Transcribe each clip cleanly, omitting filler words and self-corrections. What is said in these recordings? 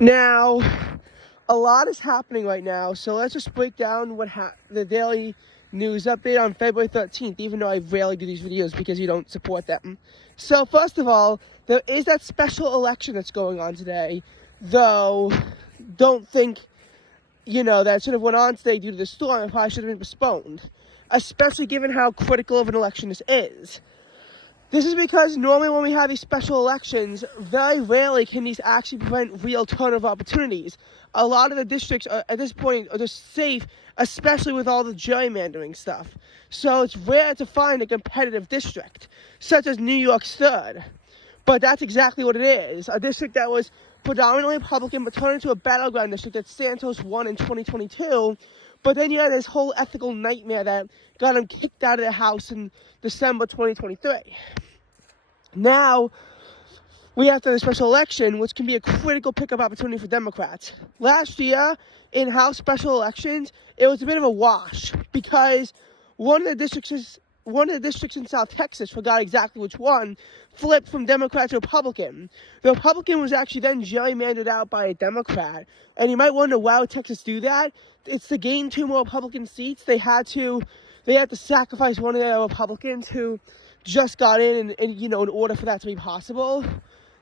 Now, a lot is happening right now, so let's just break down the daily news update on February 13th, even though I rarely do these videos because you don't support them. So first of all, there is that special election that's going on today, though don't think, that should have went on today due to the storm. It probably should have been postponed, especially given how critical of an election this is. This is because normally when we have these special elections, very rarely can these actually prevent real turnover opportunities. A lot of the districts at this point are just safe, especially with all the gerrymandering stuff. So it's rare to find a competitive district, such as New York's 3rd. But that's exactly what it is. A district that was predominantly Republican, but turned into a battleground district that Santos won in 2022. But then you had this whole ethical nightmare that got him kicked out of the House in December 2023. Now, we have to have a special election, which can be a critical pickup opportunity for Democrats. Last year, in House special elections, it was a bit of a wash because one of the districts in South Texas, forgot exactly which one, flipped from Democrat to Republican. The Republican was actually then gerrymandered out by a Democrat. And you might wonder, why would Texas do that? It's to gain 2 more Republican seats. They had to sacrifice one of their Republicans who just got in, and in order for that to be possible,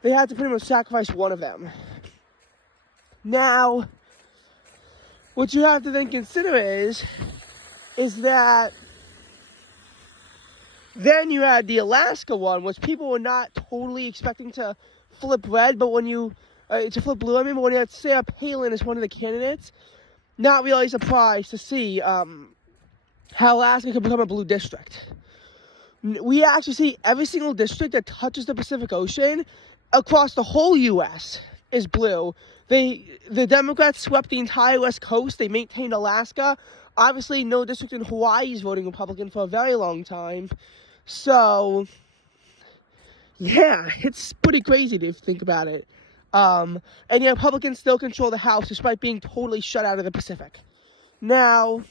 they had to pretty much sacrifice one of them. Now, what you have to then consider is that then you had the Alaska one, which people were not totally expecting to flip red, but to flip blue, but when you had Sarah Palin as one of the candidates, not really surprised to see how Alaska could become a blue district. We actually see every single district that touches the Pacific Ocean across the whole U.S. is blue. The Democrats swept the entire West Coast. They maintained Alaska. Obviously, no district in Hawaii is voting Republican for a very long time. So, yeah, it's pretty crazy if you think about it. And Republicans still control the House despite being totally shut out of the Pacific. Now,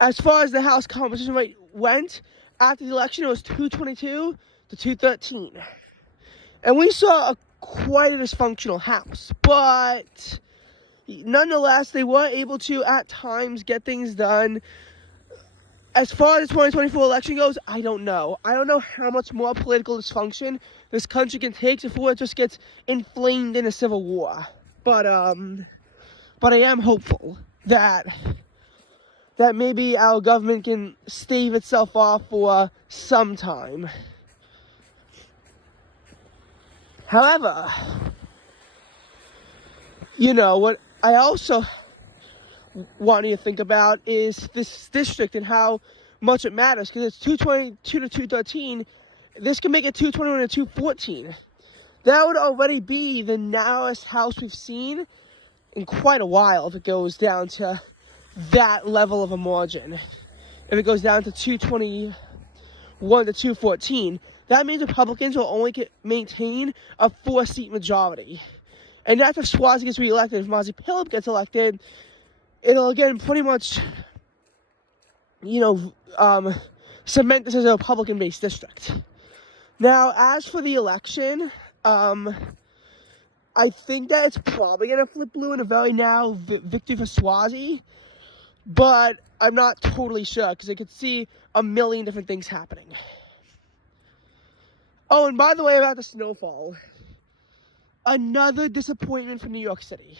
as far as the House composition rate went, after the election, it was 222 to 213. And we saw quite a dysfunctional House. But nonetheless, they were able to, at times, get things done. As far as the 2024 election goes, I don't know. I don't know how much more political dysfunction this country can take before it just gets inflamed in a civil war. But I am hopeful that maybe our government can stave itself off for some time. However, what I also want you to think about is this district and how much it matters, because it's 222 to 213. This can make it 221 to 214. That would already be the narrowest House we've seen in quite a while if it goes down to that level of a margin. If it goes down to 221 to 214, that means Republicans will only maintain a 4-seat majority. And that's if Suozzi gets reelected. If Mazi Pilip gets elected, it'll again pretty much, cement this as a Republican-based district. Now, as for the election, I think that it's probably going to flip blue in a very narrow victory for Suozzi. But I'm not totally sure because I could see a million different things happening. Oh, and by the way, about the snowfall. Another disappointment for New York City.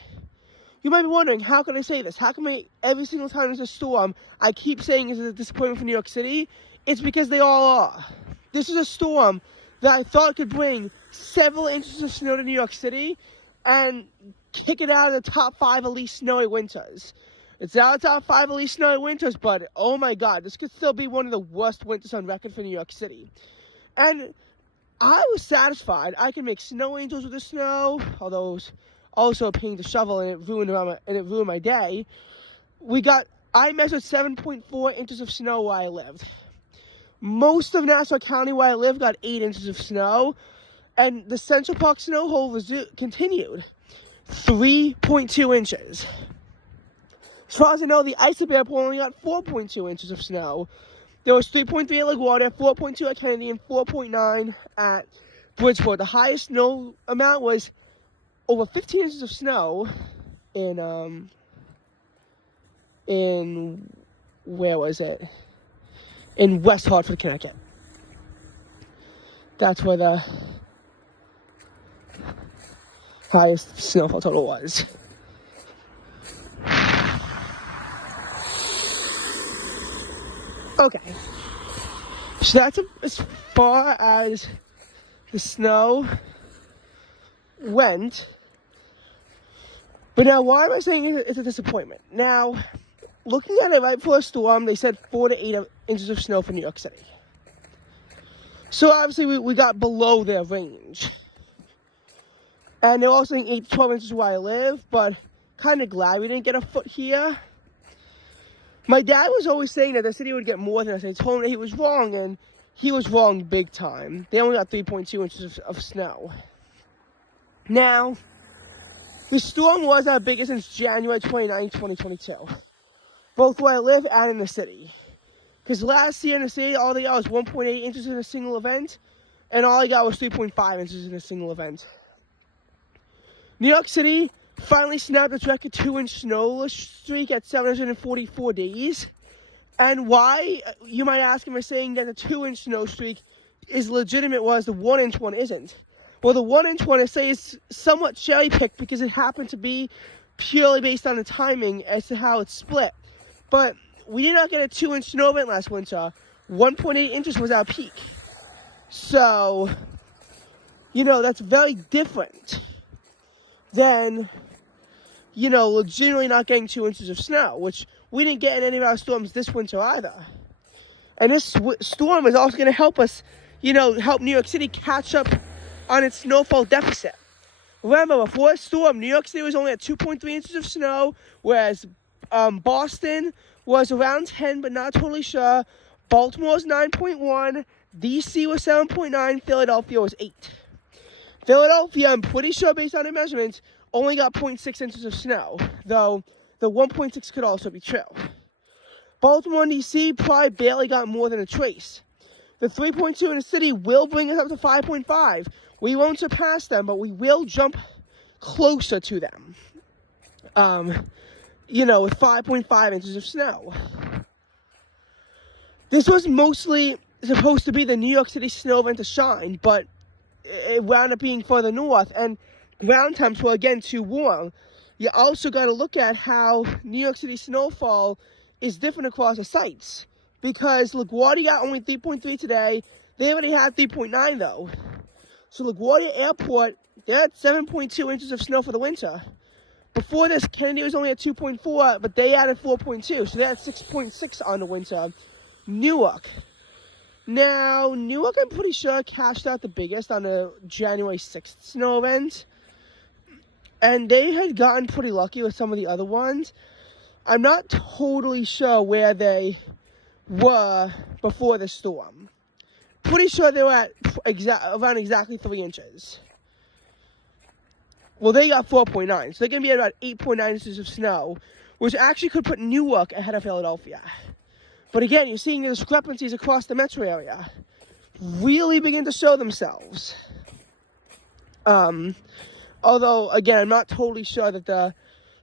You might be wondering, how can I say this? How come every single time there's a storm, I keep saying it's a disappointment for New York City? It's because they all are. This is a storm that I thought could bring several inches of snow to New York City and kick it out of the top 5 at least snowy winters. It's out of the top 5 at least snowy winters, but oh my god, this could still be one of the worst winters on record for New York City. And I was satisfied. I can make snow angels with the snow, although it was also a pain to shovel and it ruined my day. I measured 7.4 inches of snow where I lived. Most of Nassau County where I live got 8 inches of snow, and the Central Park snow hole continued. 3.2 inches. As far as I know, the Islip Airport only got 4.2 inches of snow. There was 3.3 at LaGuardia, 4.2 at Kennedy, and 4.9 at Bridgeport. The highest snow amount was over 15 inches of snow in where was it? In West Hartford, Connecticut. That's where the highest snowfall total was. Okay. So that's as far as the snow went. But now, why am I saying it's a disappointment? Now, looking at it right before a storm, they said 4 to 8 inches of snow for New York City. So obviously we got below their range. And they're also saying 8 to 12 inches where I live, but kind of glad we didn't get a foot here. My dad was always saying that the city would get more than us. I told him that he was wrong, and he was wrong big time. They only got 3.2 inches of snow. Now, the storm was our biggest since January 29, 2022. Both where I live and in the city. Because last year in the city, all they got was 1.8 inches in a single event, and all I got was 3.5 inches in a single event. New York City finally snapped its record 2-inch snow streak at 744 days. And why, you might ask, am I saying that the 2-inch snow streak is legitimate, whereas the 1-inch one isn't? Well, the 1-inch one, I say, is somewhat cherry-picked because it happened to be purely based on the timing as to how it's split. But we did not get a 2-inch snow event last winter. 1.8 inches was our peak. So, that's very different than, legitimately not getting 2 inches of snow, which we didn't get in any of our storms this winter either. And this storm is also going to help us, help New York City catch up on its snowfall deficit. Remember, before the storm, New York City was only at 2.3 inches of snow, whereas Boston was around 10, but not totally sure. Baltimore was 9.1. D.C. was 7.9. Philadelphia was 8. Philadelphia, I'm pretty sure based on their measurements, only got 0.6 inches of snow, though the 1.6 could also be true. Baltimore and D.C. probably barely got more than a trace. The 3.2 in the city will bring us up to 5.5. We won't surpass them, but we will jump closer to them. With 5.5 inches of snow. This was mostly supposed to be the New York City snow event to shine, but it wound up being further north, and ground temps were again too warm. You also got to look at how New York City snowfall is different across the sites, because LaGuardia got only 3.3 today. They already had 3.9 though. So LaGuardia Airport, they had 7.2 inches of snow for the winter. Before this, Kennedy was only at 2.4, but they added 4.2, so they had 6.6 on the winter. Newark. Now, Newark, I'm pretty sure, cashed out the biggest on the January 6th snow event. And they had gotten pretty lucky with some of the other ones. I'm not totally sure where they were before the storm. Pretty sure they were at around exactly 3 inches. Well, they got 4.9, so they're going to be at about 8.9 inches of snow, which actually could put Newark ahead of Philadelphia. But again, you're seeing the discrepancies across the metro area really begin to show themselves. Although, again, I'm not totally sure that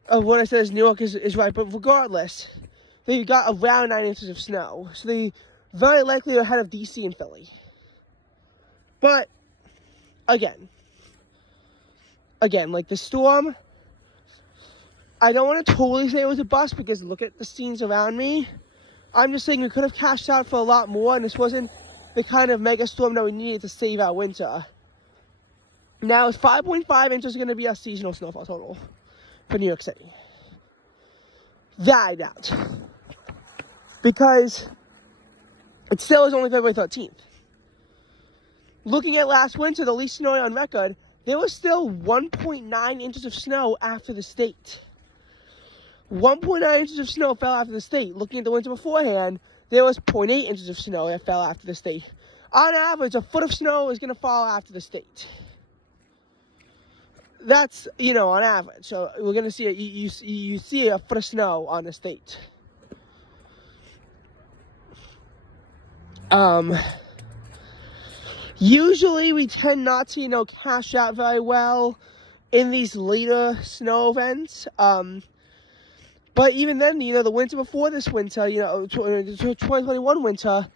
what I said is Newark is right, but regardless, they got around 9 inches of snow, so they very likely are ahead of D.C. and Philly. But, again, like the storm, I don't want to totally say it was a bust because look at the scenes around me. I'm just saying we could have cashed out for a lot more, and this wasn't the kind of mega storm that we needed to save our winter. Now, is 5.5 inches going to be our seasonal snowfall total for New York City? That I doubt. Because it still is only February 13th. Looking at last winter, the least snowy on record, there was still 1.9 inches of snow after the state. 1.9 inches of snow fell after the state. Looking at the winter beforehand, there was 0.8 inches of snow that fell after the state. On average, a foot of snow is going to fall after the state. That's, on average. So we're going to see you see a foot of snow on the state. Usually we tend not to, cash out very well in these later snow events. But even then, the winter before this winter, the 2021 winter,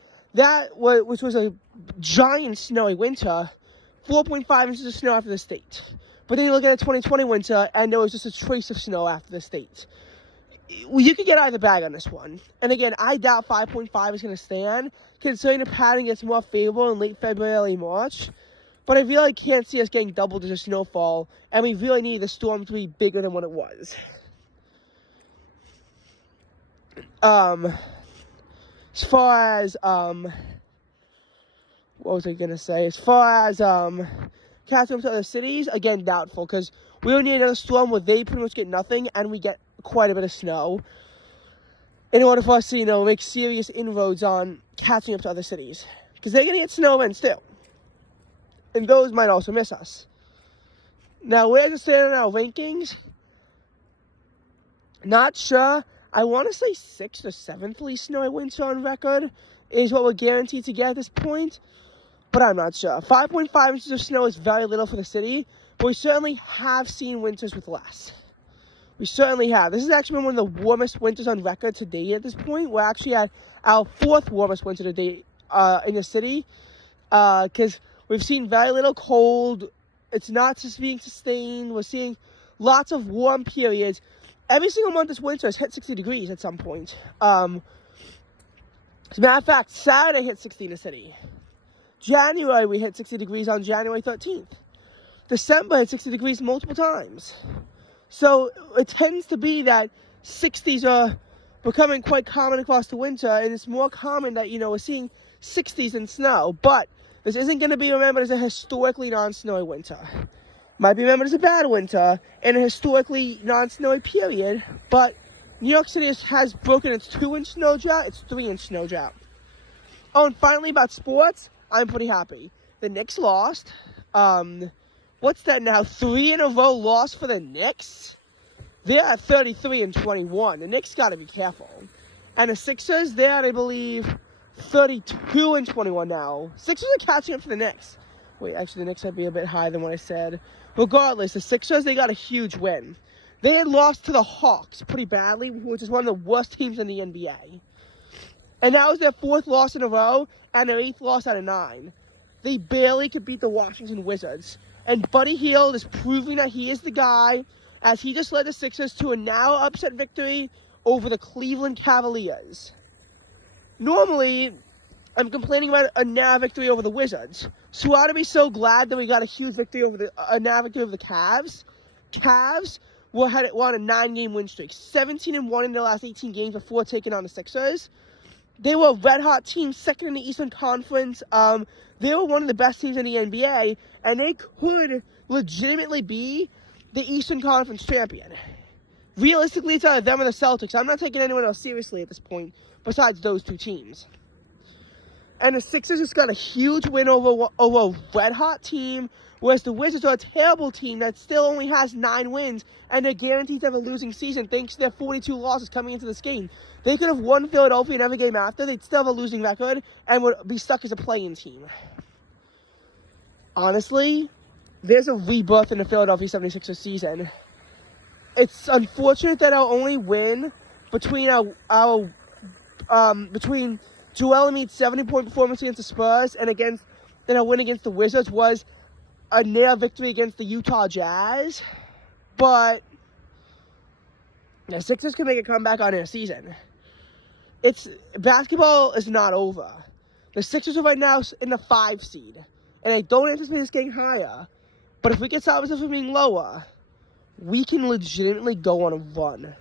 which was a giant snowy winter, 4.5 inches of snow after the state. But then you look at the 2020 winter, and there was just a trace of snow after the state. You could get either bag on this one. And again, I doubt 5.5 is going to stand, considering the pattern gets more favorable in late February, early March. But I really can't see us getting double-digit snowfall, and we really need the storm to be bigger than what it was. As far as, what was I going to say? As far as, catching up to other cities, again, doubtful, because we don't need another storm where they pretty much get nothing, and we get quite a bit of snow in order for us to, make serious inroads on catching up to other cities. Because they're going to get snow in still. And those might also miss us. Now, where's it stand in our rankings? Not sure. I want to say 6th or 7th least snowy winter on record is what we're guaranteed to get at this point. But I'm not sure. 5.5 inches of snow is very little for the city, but we certainly have seen winters with less. We certainly have. This has actually been one of the warmest winters on record to date at this point. We're actually at our 4th warmest winter to date in the city, because we've seen very little cold. It's not just being sustained. We're seeing lots of warm periods. Every single month this winter has hit 60 degrees at some point. As a matter of fact, Saturday hit 60 in the city. January, we hit 60 degrees on January 13th. December hit 60 degrees multiple times. So it tends to be that 60s are becoming quite common across the winter, and it's more common that, we're seeing 60s in snow. But this isn't going to be remembered as a historically non-snowy winter. Might be remembered as a bad winter in a historically non-snowy period, but New York City has broken its 2-inch snow drought, its 3-inch snow drought. Oh, and finally about sports, I'm pretty happy. The Knicks lost. What's that now? 3 in a row loss for the Knicks? They're at 33-21. The Knicks got to be careful. And the Sixers, they're at, I believe, 32-21 now. Sixers are catching up to the Knicks. Wait, actually, the Knicks might be a bit higher than what I said. Regardless, the Sixers, they got a huge win. They had lost to the Hawks pretty badly, which is one of the worst teams in the NBA. And that was their 4th loss in a row, and their 8th loss out of 9. They barely could beat the Washington Wizards. And Buddy Hield is proving that he is the guy, as he just led the Sixers to a now upset victory over the Cleveland Cavaliers. Normally, I'm complaining about a now victory over the Wizards. So I ought to be so glad that we got a huge victory over a now victory over the Cavs. Cavs were on a 9-game win streak, 17-1 in their last 18 games before taking on the Sixers. They were a red-hot team, 2nd in the Eastern Conference. They were one of the best teams in the NBA, and they could legitimately be the Eastern Conference champion. Realistically, it's either them or the Celtics. I'm not taking anyone else seriously at this point besides those 2 teams. And the Sixers just got a huge win over a red-hot team, whereas the Wizards are a terrible team that still only has 9 wins, and they're guaranteed to have a losing season thanks to their 42 losses coming into this game. They could have won Philadelphia in every game after. They'd still have a losing record and would be stuck as a play-in team. Honestly, there's a rebirth in the Philadelphia 76ers season. It's unfortunate that our only win between between Joel Embiid's 70-point performance against the Spurs and our win against the Wizards was a near victory against the Utah Jazz. But the Sixers can make a comeback on their season. Basketball is not over. The Sixers are right now in the 5 seed. And I don't anticipate this getting higher. But if we get ourselves from being lower, we can legitimately go on a run.